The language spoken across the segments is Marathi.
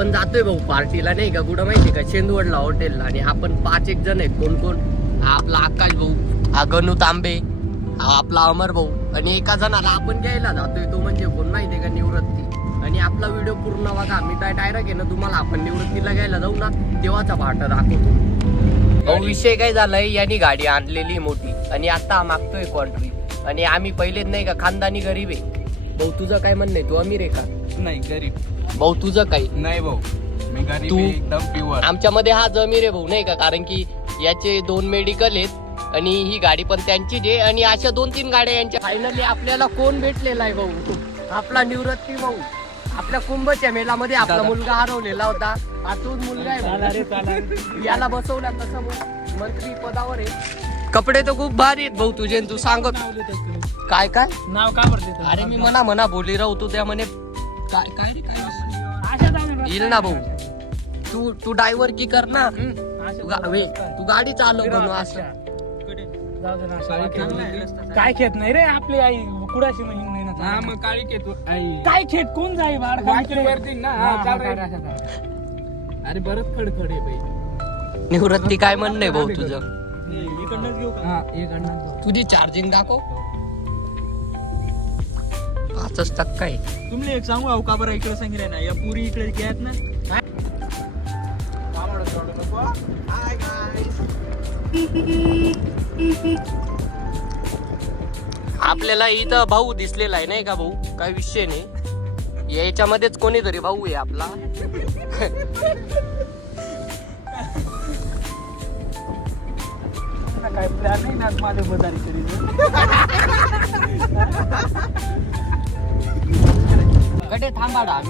आपण जातोय भाऊ पार्टीला नाही का, कुठं माहितीये का, शेंदवडला हॉटेलला. आणि आपण 5-1 जण आहेत. कोण कोण? हा आपला आकाश भाऊ, हा गणू तांबे, हा आपला अमर भाऊ, आणि एका जणाला आपण घ्यायला जातोय. तो म्हणजे कोण माहितीये का, निवृत्ती. आणि आपला व्हिडिओ पूर्ण बघा. मी काय डायरेक्ट आहे ना तुम्हाला, आपण निवृत्तीला घ्यायला जाऊ ना तेव्हाचा भाट दाखवतो. विषय काय झालाय, यांनी गाडी आणलेली मोठी आणि आता मागतोय कॉन्ट्री. आणि आम्ही पहिलेच नाही का खानदानी गरीब आहे. भाऊ तुझं काय म्हणणं आहे, तू अमीर आहे का? नाही, गरीब. भाऊ तुझं काही नाही भाऊ, मी गरीब आहे, एकदम प्युअर. आमच्यामध्ये हा जमीर आहे भाऊ नाही का, कारण की याचे 2 मेडिकल आहेत आणि ही गाडी पण त्यांचीच आहे. आणि अशा 2-3 गाड्या यांच्या. फायनली आपल्याला कोण भेटलेला आहे भाऊ? आपला निवृत्ती भाऊ. आपल्या कुंभच्या मेलामध्ये आपला मुलगा हरवलेला होता. हा तोच मुलगा आहे. याला बसवला तसं मंत्री पदावर आहे. कपडे तर खूप भारी आहेत भाऊ तुझे. तू सांगत काय काय नाव का बरं? अरे मी म्हणा बोली राहतो त्या म्हणे काय काय रे काय येईल ना भाऊ. तू ड्रायव्हर की कर ना. तू गाडी चालव बनू असं. काय खेत नाही रे आपली आई कुडाशी नाही ना. मग काळी खेत आई. काय खेत कोण जाई बाळ? अरे बरंच खडखड आहे बाई. निवृत्ती काय म्हणणं आहे भाऊ तुझं? इकडनंच घेऊ का? तुझी चार्जिंग दाखव. 5% आहे. तुम्ही एक सांगू अहो का बरं इकडे सांगितलं ना, या पुरी इकडे घ्यात ना. आपल्याला इथं भाऊ दिसलेला आहे नाही का भाऊ, काय विषय नाही. याच्यामध्येच कोणीतरी भाऊ आहे आपला. काय प्लॅन नाही ना माझ्या बदारी कटे थांबाडा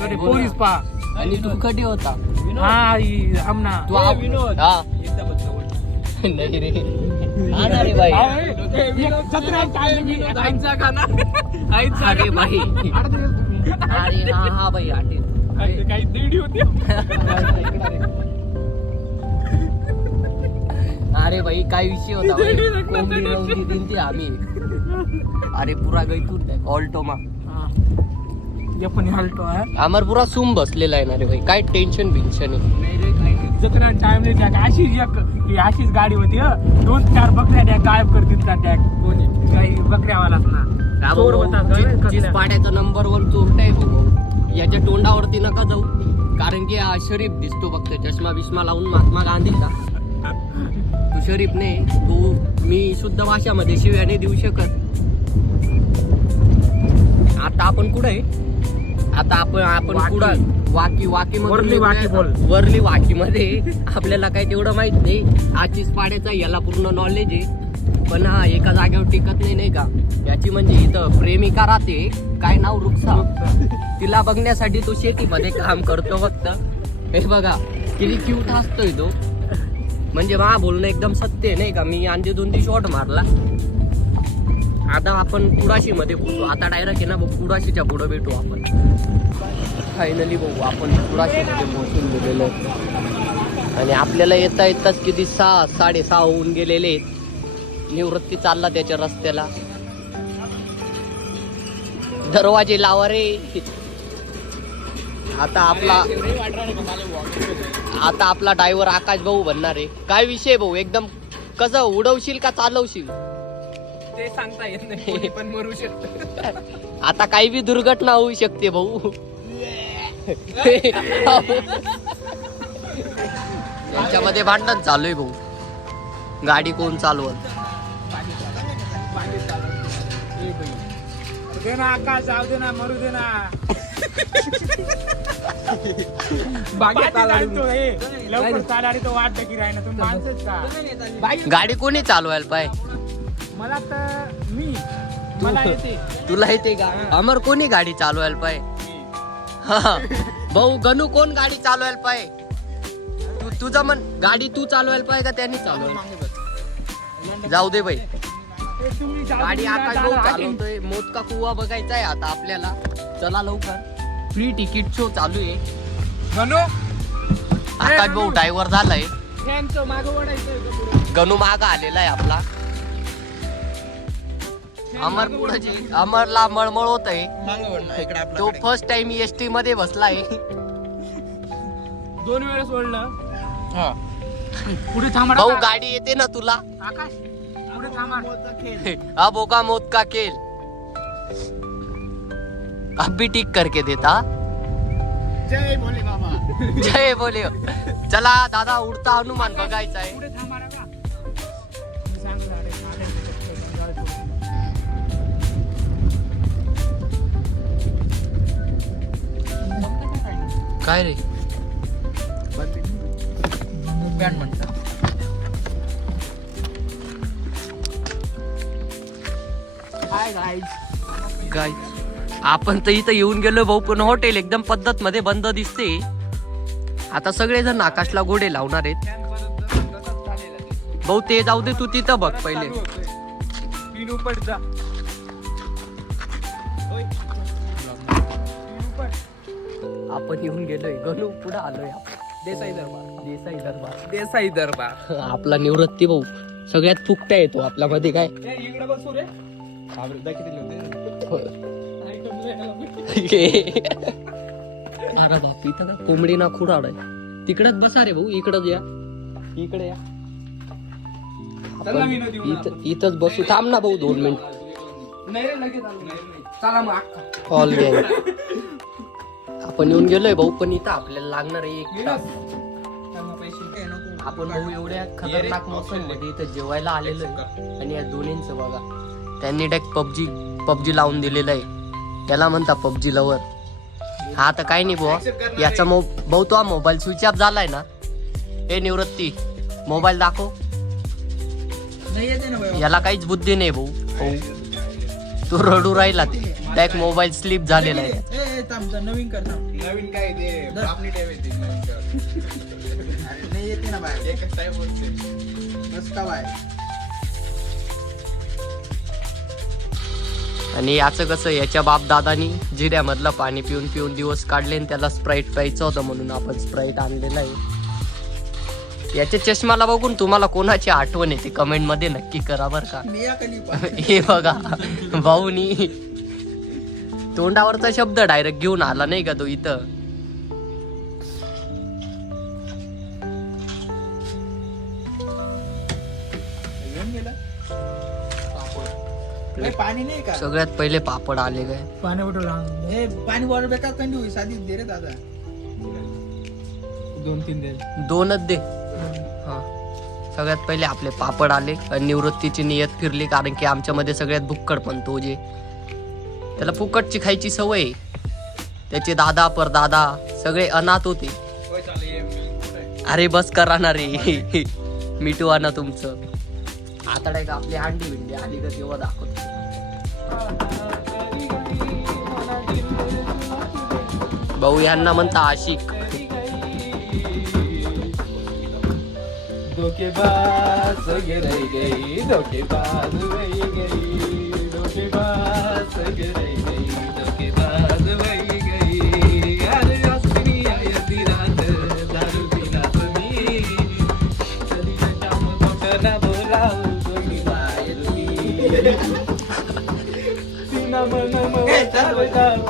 तरी पोलीस पा. आणि तू कधी होता? हा आमना तू विनोद. हा नाही रे. हा रे भाई. अरे भाई. अरे हा भाई आटे काही दीडी होती. अरे भाई काय विषय होता भाई. कोंबडी रवली दिलती आम्ही. अरे पुरा गैतून ऑल्टोमा पण हलतो आमर पुरा सूम बसलेला आहे ना रे भाई. काय टेन्शन बिन्शन आहे. जत्रा टाइम अशीच गाडी होती. 2-4 बकऱ्या टॅग गायब करतील का टॅग कोणी काही बकऱ्यावालाच ना. चोर होता पाड्याचा नंबर 1 चोरटा आहे भाऊ. याच्या तोंडावरती नका जाऊ, कारण की हा शरीफ दिसतो फक्त चष्मा बिष्मा लावून महात्मा गांधीचा. तू शरीफ नाही. तू मी शुद्ध भाषामध्ये शिव्या नाही देऊ शकत. आता आपण कुठं आहे? आता आपण कुठं वाकी वरली वाकी मध्ये आपल्याला काही तेवढं माहित नाही. आजचीच पाड्याचा याला पूर्ण नॉलेज आहे, पण हा एका जागेवर टिकत नाही का. याची म्हणजे इथं प्रेमिका राहते. काय नाव? रुक्सा. तिला बघण्यासाठी तो शेतीमध्ये काम करतो फक्त. हे बघा किती क्यूट असतोय तो. म्हणजे मा बोलणं एकदम सत्य नाही का. मी आणखी 2-3 शॉट मारला. आता आपण कुडाशी मध्ये पोहोचू. आता डायरेक्ट आहे ना भाऊ, कुडाशीच्या पुढे भेटू आपण. फायनली भाऊ आपण कुडाशी मध्ये पोहोचून गेलेलो. आणि आपल्याला येताच किती 6-6:30 होऊन गेलेले आहेत. निवृत्ती चालला त्याच्या रस्त्याला. दरवाजे लावा रे. आता आपला ड्रायव्हर आकाश भाऊ बनणार आहे. काय विषय भाऊ, एकदम कसं उडवशील का चालवशील ते सांगता येत नाही, पण मरू शकतो. आता काही बी दुर्घटना होऊ शकते भाऊ. यांच्यामध्ये भांडण चालू आहे भाऊ. गाडी कोण चालवत? दे ना आकाश, जाऊ दे ना, मरू दे ना. लवकर चाला रे तो. वाट की राही ना तुम्ही माणसंच का? गाडी कोणी चालवायला पाहिजे? मला तर मला येते. तुला येते का? अमर कोणी गाडी चालवायला पाहिजे? भाऊ गणू कोण गाडी चालवायला पाहिजे? तुझं मन गाडी तू चालवायला पाहिजे का त्यांनी चालवायला? जाऊ दे भाई. गाडी आकाश भाऊ चालवतोय. मोजका कुवा बघायचा आहे आता आपल्याला. चला लवकर. फ्री तिकीट शो चालू आहे. आकाश भाऊ ड्रायव्हर झालाय. गणू माग आलेला आहे आपला. अमर पुढे अमरला मळमळ होत आहे. तो फर्स्ट टाइम एसटी मध्ये बसलाय. 2 वेळेस ओढलं. पुढे थांबा भाऊ गाडी येते ना तुला. आकाश पुढे थांबा. अब होगा मौत का खेल. अब भी ठीक करके देता. जय भोले बाबा. जय बोले. चला दादा उडता हनुमान बघायचा आहे. पुढे थांबा का. सांग ना रे, काय रे बँड म्हणतात. Hi guys. काय आपण तर इथं येऊन गेलो भाऊ, पण हॉटेल एकदम पद्धत मध्ये बंद दिसते. आता सगळेजण आकाशला घोडे लावणार आहेत. भाऊ ते जाऊ दे, तू तिथं बघ पहिले. तीन उपट जा. आपण येऊन गेलोय गणू, पुढे आलोय. देसाई दरबार. देसाई दरबार. देसाई दरबार. आपला निवृत्ती भाऊ सगळ्यात फुकटा येतो आपल्या मध्ये. काय इकडे बसू रे. अरे बाप, इथं का कोंबडी ना खुराड आहे. तिकडेच बसा रे भाऊ, इकडच या. इकडे या. इथंच बसू. थांब ना भाऊ 2 मिनिट. नाही रे, लगेच आलो. चला मग अक्का. ऑल गँग आपण येऊन गेलोय भाऊ, पण इथं आपल्याला लागणार आहे 1 तास. आपण भाऊ एवढ्या खतरनाक मोसम मध्ये इथं जेवायला आलेलो आहे. आणि या दोन्हींचं बघा, त्यांनी डायरेक्ट पबजी लावून दिलेलं आहे. त्याला म्हणता पबजी लवर. हा तर काही नाही बुवा, याचा भाऊ तो मोबाईल स्विच ऑफ झालाय ना. हे निवृत्ती मोबाईल दाखव. याला काहीच बुद्धी नाही भाऊ. तो रडू राहिला. ते डायरेक्ट मोबाईल स्लिप झालेला आहे. नवीन कर. नवीन काय ते आपली टाइम येते. नाही येते ना बाहेर. एकच टाइम होते. बस का बाहेर. आणि याचं कसं, याच्या बाप दादानी जिऱ्यामधलं पाणी पिऊन पिऊन दिवस काढले आणि त्याला स्प्राईट प्यायचं होतं, म्हणून आपण स्प्राईट आणलेला आहे. याच्या चष्माला बघून तुम्हाला कोणाची आठवण येते कमेंट मध्ये नक्की करा बर का. हे बघा भाऊनी तोंडावरचा शब्द डायरेक्ट घेऊन आला नाही का तो इथं. पाणी नाही का. सगळ्यात पहिले पापड आले काय. पाणी बॉटल. हे पाणी बॉटल बेकार कंडी होई साधी दे रे दादा. 2-3 दे. 2च दे. हा सगळ्यात पहिले आपले पापड आले आणि निवृत्तीची नियत फिरली, कारण की आमच्यामध्ये सगळ्यात भुक्कड पण तो, जे त्याला फुकटची खायची सवय. त्याचे दादा परदादा सगळे अनाथ होते. अरे बस करा ना रे. मिठू आणा तुमचं. आता डायरेक्ट आपली अंडी बिंडी आली का तेव्हा दाखवतो. भाऊ यांना म्हणता आशिक. धोकेबाज गिराई गई, धोकेबाज वही गई, धोकेबाज गिराई गई, धोकेबाज वही गई. अरे असली आयती रात दारू पिला तुम्ही, चलीला काम मोठं ना बोलावू तुम्ही बाहेर. तिना मन मवतार डाव,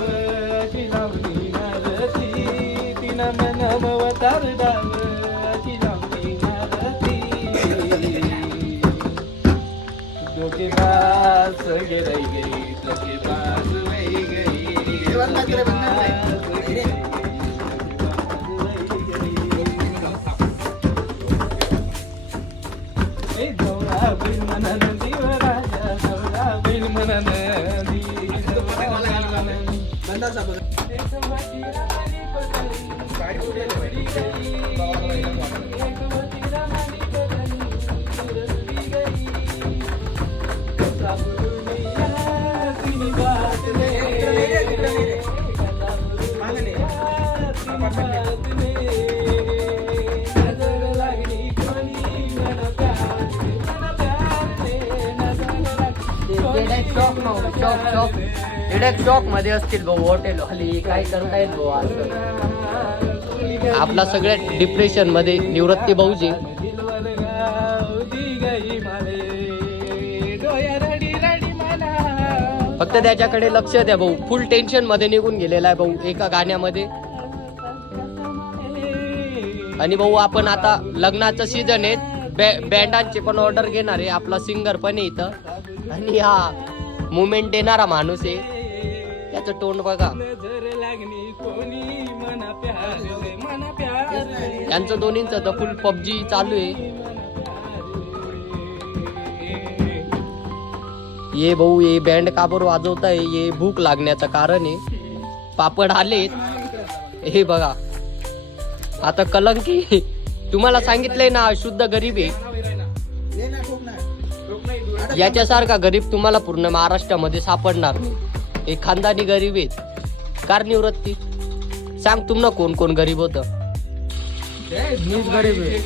अशी लावली नारती. तिना मन मवतार डाव, अशी लावली नारती. धोकेबाज गिराई गई, धोकेबाज वही गई, धोकेबाज वही गई. ए गौरा बिन मनन दिवराजा, गौरा बिन मनन दी. बंदाचा बघ. एक वतीरा मनी पकडी, उडली गई. एक वतीरा मनी पकडी, उडली गई. साबुनिया तिनी बात ने, बात ने. नजर लागली कोणी मन प्यार ने, मन प्यार ने. नजर लागली शॉक मध्ये असतील भाऊ हॉटेल खाली. काय करतायत भाऊ असं. आपला सगळ्यात डिप्रेशन मध्ये निवृत्ती भाऊजी. दिलवर गाव दी गई माले, डोया रडी रडी मला फक्त त्याच्याकडे लक्ष द्या भाऊ. फुल टेन्शन मध्ये निघून गेलेला आहे भाऊ एका गाण्यामध्ये. आणि भाऊ आपण आता लग्नाचं सीझन आहे, बँडांचे पण ऑर्डर घेणार आहे. आपला सिंगर पण आहे इथं आणि हा मुवमेंट देणारा माणूस आहे. त्याचं तोंड बघा. त्यांचं दोन्हींचं तर फुल पबजी चालू आहे. ये भाऊ ये बँड का बरं वाजवताय? ये भूक लागण्याचं कारण आहे. पापड आलेत हे बघा. आता कलंकी तुम्हाला सांगितलंय ना, शुद्ध गरीब आहे. याच्यासारखा गरीब तुम्हाला पूर्ण महाराष्ट्रामध्ये सापडणार नाही. हे खानदानी गरीब आहेत. कार निवृत्ती सांग तुम्हाला कोण कोण गरीब होत? मीच गरीब आहे.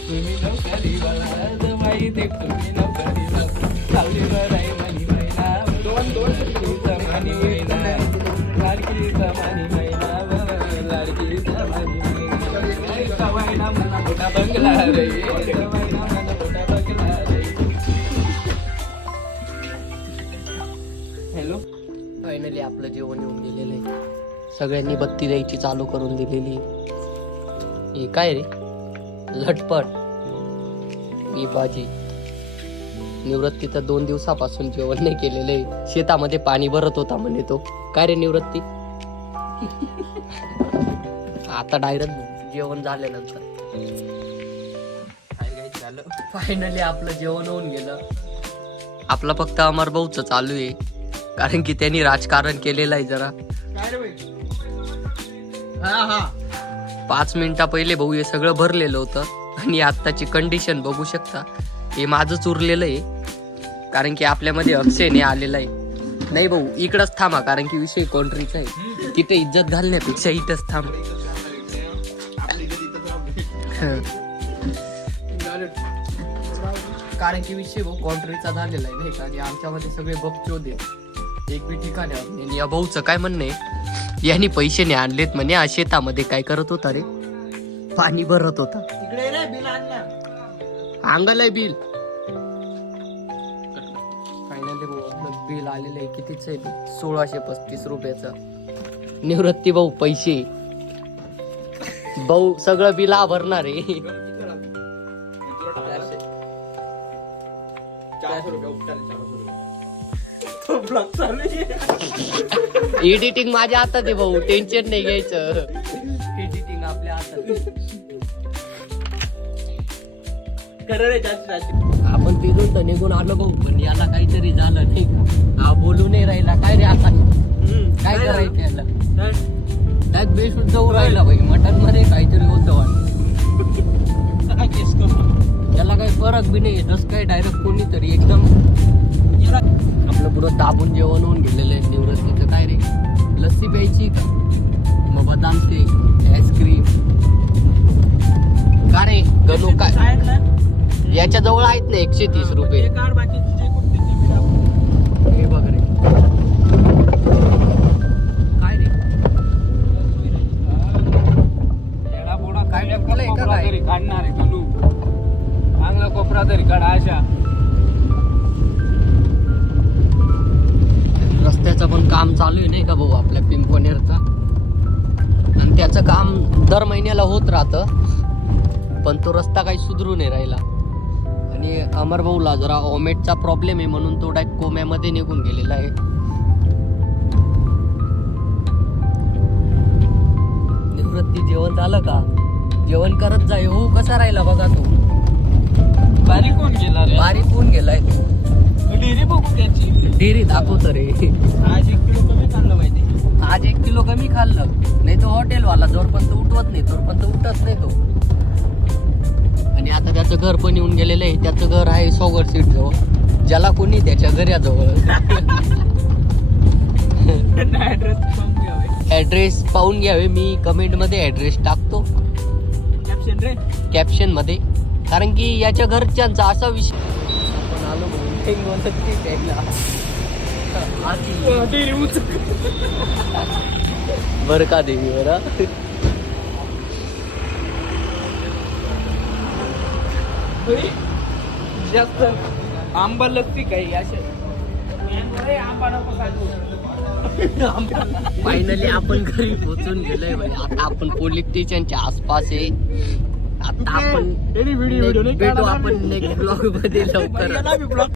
हॅलो, फायनली आपलं जेवण येऊन गेलेलं आहे. सगळ्यांनी बत्ती द्यायची चालू करून दिलेली. हे काय रे लटपट ही भाजी. निवृत्ती तर 2 दिवसापासून जेवण नाही केलेलं आहे. शेतामध्ये पाणी भरत होता म्हणे तो. काय रे निवृत्ती? आता डायरेक्ट जेवण झाल्यानंतर फायनली आपलं जेवण होऊन गेलं. आपला फक्त अमर भाऊच चालू आहे, कारण की त्यांनी राजकारण केलेलं आहे जरा. 5 मिनिटा पहिले भाऊ हे सगळं भरलेलं होतं आणि आत्ताची कंडिशन बघू शकता. हे माझंच उरलेलं आहे, कारण की आपल्यामध्ये अक्षयने आलेला आहे. नाही भाऊ इकडंच थांबा, कारण की विषय कॉन्ट्रीचा आहे. तिथे इज्जत घालण्यापेक्षा इथंच थांब. कारण की विषय भाऊ कॉन्ट्रीचा झालेला आहे नाही का. आणि आमच्यामध्ये सगळे बकचोद आहेत एक बी ठिकाणी. आणि या भाऊचं काय म्हणणं आहे, यांनी पैशाने आणलेत म्हणे. या शेतामध्ये काय करत होता रे? पाणी भरत होता. अंगलय बिल. फायनली भाऊ आपलं बिल आलेलं आहे. कितीच आहे? 1635 रुपयाचं. निवृत्ती भाऊ पैसे भाऊ सगळं बिल भरणार आहे. एडिटिंग माझ्या हातात आहे भाऊ, टेन्शन नाही घ्यायचं. एडिटिंग आपल्या हातात. आपण तिथून तर निघून आलो भाऊ, पण याला काहीतरी झालं नाही. हा बोलू नाही राहिला. काय रे आता काय करायचं याला? त्यात बेशुद्ध राहिला भाई. मटन मध्ये काहीतरी होतं वाटतं. याला काही फरक बी नाही. जस काय डायरेक्ट कोणीतरी एकदम आपलं पुढं दाबून जेवण होऊन गेलेलं आहे. निवृत्तीचं काय रे, लस्सी प्यायची का? मग बदाम शेक, आईस्क्रीम. का रे गणू काय याच्या जवळ आहेत ना 130 रुपये. हे बघ रे काय रे काय काढणार आहे गणू. चांगला कोपरा तरी काढा. अशा रस्त्याचं पण काम चालू आहे नाही का भाऊ आपल्या पिंपनेरचा. आणि त्याचं काम दर महिन्याला होत राहतं, पण तो रस्ता काही सुधरू नाही राहिला. आणि अमर भाऊला जरा ओमेटचा प्रॉब्लेम आहे, म्हणून तो डायरेक्ट कोम्यामध्ये निघून गेलेला आहे. निवृत्ती जेवण झालं का? जेवण करत जाय. हो कसा राहिला बघा तो. बारीक होऊन गेला रे. बारीक होऊन गेलाय तो. डेअरी बघू त्याची. डेअरी दाखवत रे. आज 1 किलो कमी खाल्लं माहिती. आज 1 किलो कमी खाल्लं. नाही तो हॉटेलवाला जोरपर्यंत उठवत नाही तोपर्यंत उठत नाही तो. आणि आता त्याचं घर पण येऊन गेलेलं आहे. त्याचं घर आहे सोगर सीट जवळ. ज्याला कोणी त्याच्या घराजवळ. ऍड्रेस पाहून घ्यावे. मी कमेंट मध्ये ऍड्रेस टाकतो कॅप्शन मध्ये, कारण की याच्या घरच्यांचा असा विषय. आपण आलो बर का देवी बरा. जास्त आंबा लगती काही असे. आंबा नको खायचो. फायनली आपण घरी पोहोचून गेलोय भाई. आता आपण पोलीस स्टेशनच्या आसपास आहे. आता आपण व्हिडिओ भेटू आपण नेक्स्ट ब्लॉग मध्ये लवकर.